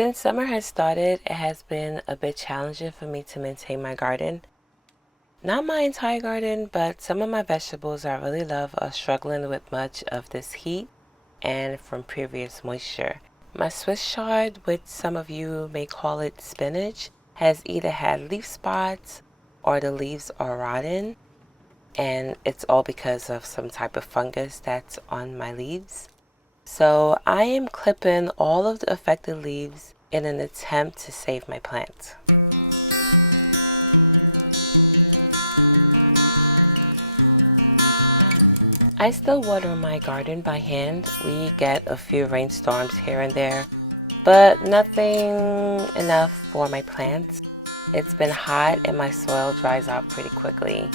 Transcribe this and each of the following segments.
Since summer has started, it has been a bit challenging for me to maintain my garden. Not my entire garden, but some of my vegetables I really love are struggling with much of this heat and from previous moisture. My Swiss chard, which some of you may call it spinach, has either had leaf spots or the leaves are rotten, and it's all because of some type of fungus that's on my leaves. So I am clipping all of the affected leaves in an attempt to save my plant. I still water my garden by hand. We get a few rainstorms here and there, but nothing enough for my plants. It's been hot and my soil dries out pretty quickly.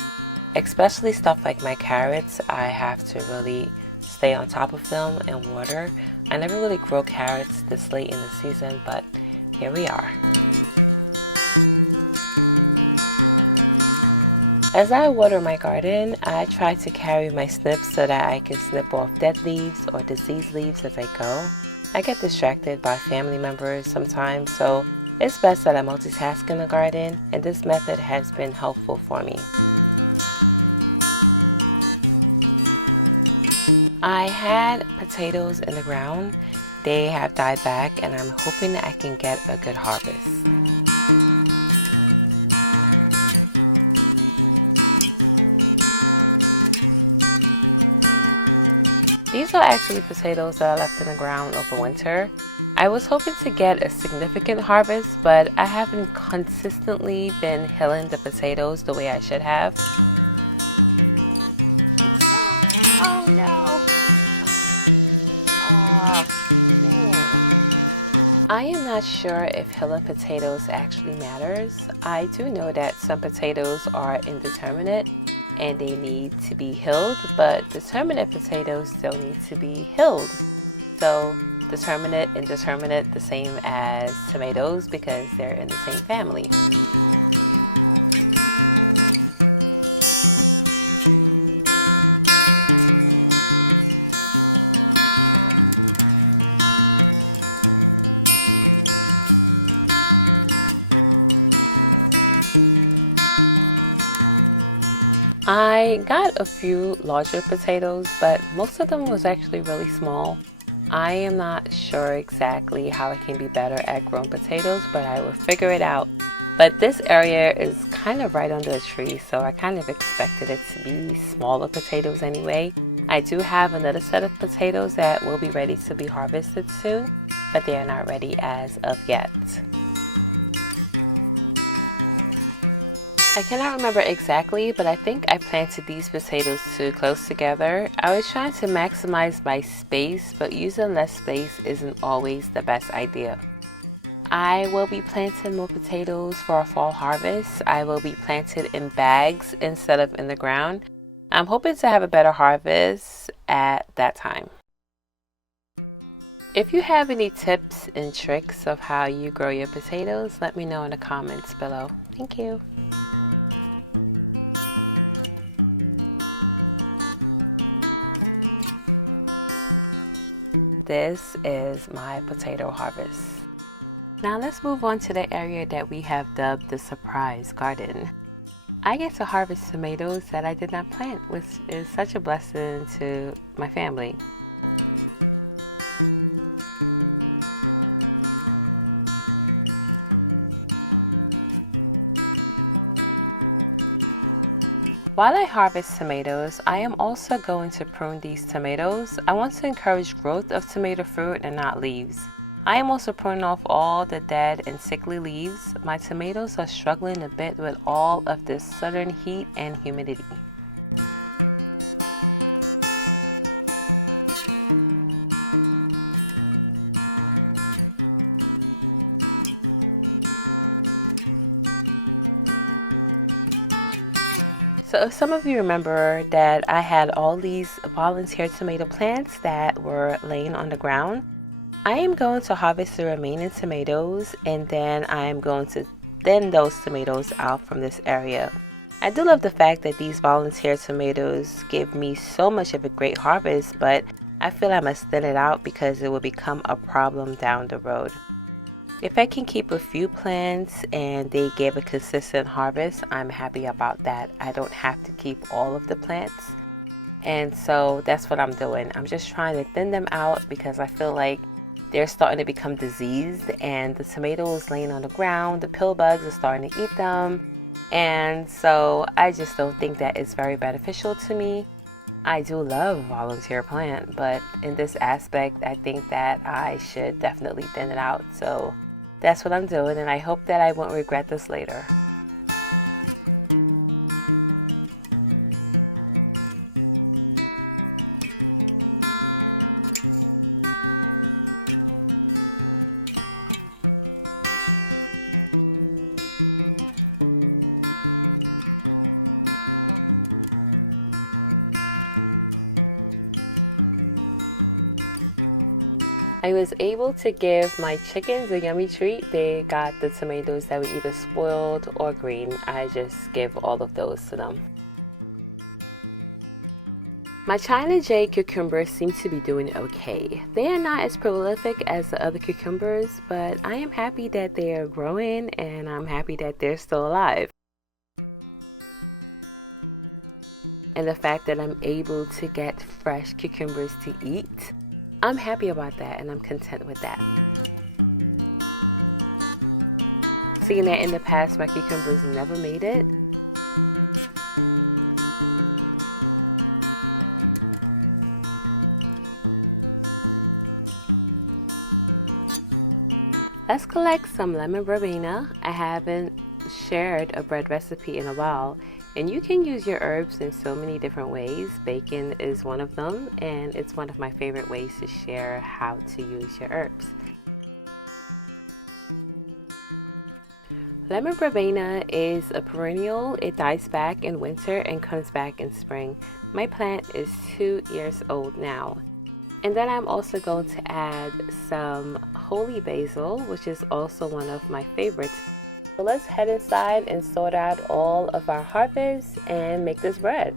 Especially stuff like my carrots, I have to really stay on top of them and water. I never really grow carrots this late in the season, but here we are. As I water my garden, I try to carry my snips so that I can snip off dead leaves or diseased leaves as I go. I get distracted by family members sometimes, so it's best that I multitask in the garden, and this method has been helpful for me. I had potatoes in the ground. They have died back and I'm hoping that I can get a good harvest. These are actually potatoes that I left in the ground over winter. I was hoping to get a significant harvest, but I haven't consistently been hilling the potatoes the way I should have. Oh no! Oh man. I am not sure if hilling potatoes actually matters. I do know that some potatoes are indeterminate and they need to be hilled, but determinate potatoes still need to be hilled. So determinate, indeterminate, the same as tomatoes because they're in the same family. I got a few larger potatoes, but most of them was actually really small. I am not sure exactly how I can be better at growing potatoes, but I will figure it out. But this area is kind of right under a tree, so I kind of expected it to be smaller potatoes anyway. I do have another set of potatoes that will be ready to be harvested soon, but they are not ready as of yet. I cannot remember exactly, but I think I planted these potatoes too close together. I was trying to maximize my space, but using less space isn't always the best idea. I will be planting more potatoes for a fall harvest. I will be planted in bags instead of in the ground. I'm hoping to have a better harvest at that time. If you have any tips and tricks of how you grow your potatoes, let me know in the comments below. Thank you. This is my potato harvest. Now let's move on to the area that we have dubbed the surprise garden. I get to harvest tomatoes that I did not plant, which is such a blessing to my family. While I harvest tomatoes, I am also going to prune these tomatoes. I want to encourage growth of tomato fruit and not leaves. I am also pruning off all the dead and sickly leaves. My tomatoes are struggling a bit with all of this southern heat and humidity. So if some of you remember that I had all these volunteer tomato plants that were laying on the ground, I am going to harvest the remaining tomatoes and then I am going to thin those tomatoes out from this area. I do love the fact that these volunteer tomatoes give me so much of a great harvest, but I feel I must thin it out because it will become a problem down the road. If I can keep a few plants and they give a consistent harvest, I'm happy about that. I don't have to keep all of the plants. And so that's what I'm doing. I'm just trying to thin them out because I feel like they're starting to become diseased, and the tomatoes laying on the ground, the pill bugs are starting to eat them. And so I just don't think that it's very beneficial to me. I do love a volunteer plant, but in this aspect, I think that I should definitely thin it out. So that's what I'm doing, and I hope that I won't regret this later. I was able to give my chickens a yummy treat. They got the tomatoes that were either spoiled or green. I just give all of those to them. My China Jade cucumbers seem to be doing okay. They are not as prolific as the other cucumbers, but I am happy that they are growing and I'm happy that they're still alive. And the fact that I'm able to get fresh cucumbers to eat, I'm happy about that and I'm content with that. Seeing that in the past my cucumbers never made it. Let's collect some lemon verbena. I haven't shared a bread recipe in a while, and you can use your herbs in so many different ways. Bacon is one of them, and it's one of my favorite ways to share how to use your herbs. Lemon verbena is a perennial. It dies back in winter and comes back in spring. My plant is 2 years old now. And then I'm also going to add some holy basil, which is also one of my favorites. So let's head inside and sort out all of our harvest and make this bread.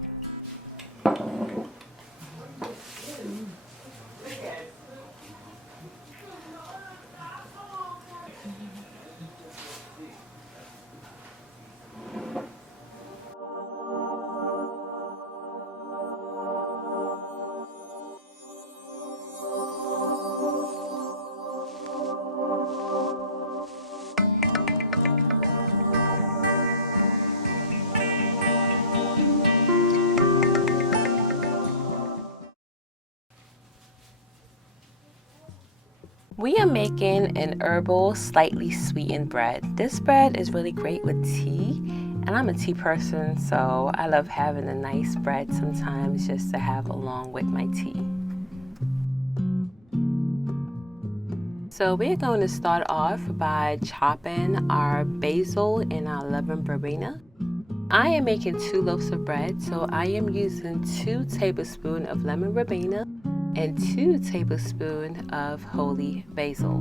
We are making an herbal, slightly sweetened bread. This bread is really great with tea, and I'm a tea person, so I love having a nice bread sometimes just to have along with my tea. So we're going to start off by chopping our basil and our lemon verbena. I am making 2 loaves of bread, so I am using 2 tablespoons of lemon verbena and 2 tablespoons of holy basil.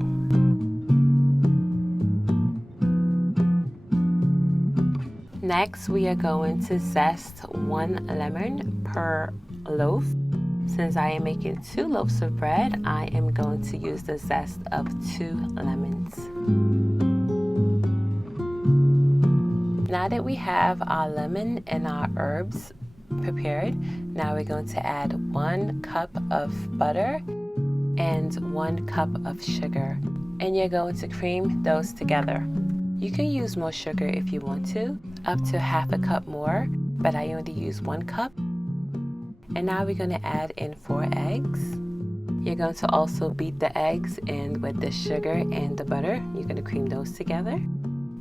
Next, we are going to zest 1 lemon per loaf. Since I am making 2 loaves of bread, I am going to use the zest of 2 lemons. Now that we have our lemon and our herbs prepared, now we're going to add 1 cup of butter and 1 cup of sugar, and you're going to cream those together. You can use more sugar if you want to, up to half a cup more, but I only use 1 cup. And now we're going to add in 4 eggs. You're going to also beat the eggs in with the sugar and the butter. You're going to cream those together.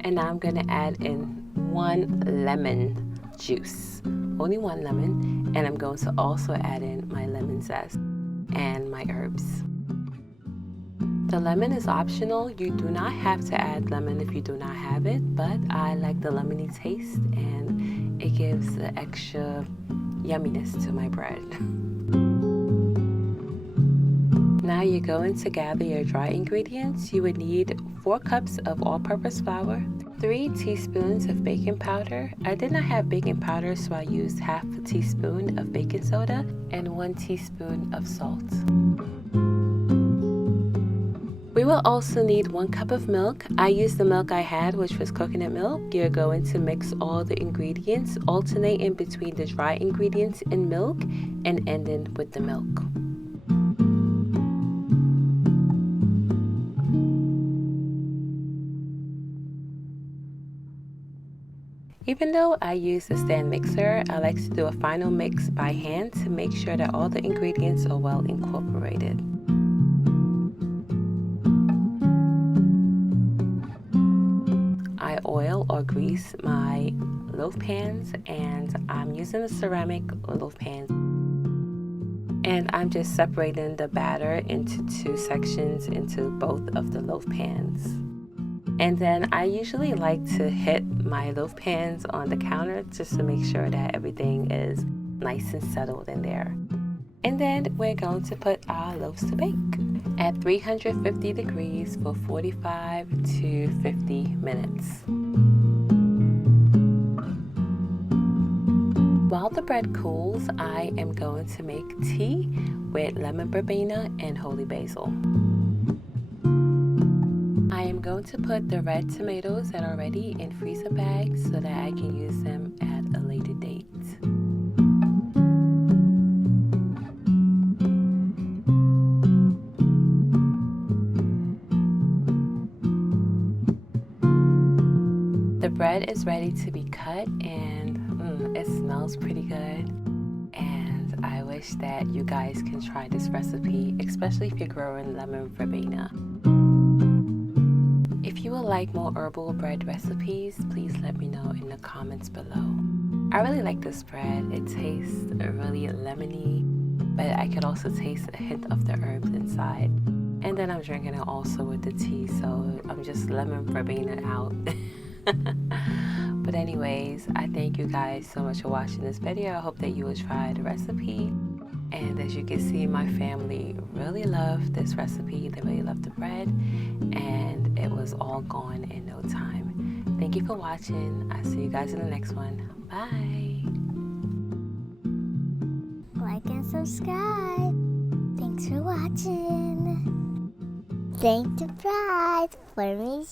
And now I'm going to add in 1 lemon juice, only 1 lemon, and I'm going to also add in my lemon zest and my herbs. The lemon is optional. You do not have to add lemon if you do not have it, but I like the lemony taste and it gives the extra yumminess to my bread. Now you're going to gather your dry ingredients. You would need 4 cups of all-purpose flour, 3 teaspoons of baking powder. I did not have baking powder, so I used half a teaspoon of baking soda and 1 teaspoon of salt. We You will also need 1 cup of milk. I used the milk I had, which was coconut milk. You're going to mix all the ingredients, alternating between the dry ingredients in milk and ending with the milk. Even though I use a stand mixer, I like to do a final mix by hand to make sure that all the ingredients are well incorporated. I oil or grease my loaf pans, and I'm using a ceramic loaf pan. And I'm just separating the batter into 2 sections into both of the loaf pans. And then I usually like to hit my loaf pans on the counter just to make sure that everything is nice and settled in there. And then we're going to put our loaves to bake at 350 degrees for 45 to 50 minutes. While the bread cools, I am going to make tea with lemon verbena and holy basil. I am going to put the red tomatoes that are ready in freezer bags so that I can use them at a later date. The bread is ready to be cut, and it smells pretty good. And I wish that you guys can try this recipe, especially if you're growing lemon verbena. If you would like more herbal bread recipes, please let me know in the comments below. I really like this bread. It tastes really lemony, but I could also taste a hint of the herbs inside. And then I'm drinking it also with the tea, so I'm just lemon verbena out. But anyways, I thank you guys so much for watching this video. I hope that you will try the recipe. And as you can see, my family really loved this recipe. They really loved the bread, and it was all gone in no time. Thank you for watching. I'll see you guys in the next one. Bye. Like and subscribe. Thanks for watching. Thank the prize for me.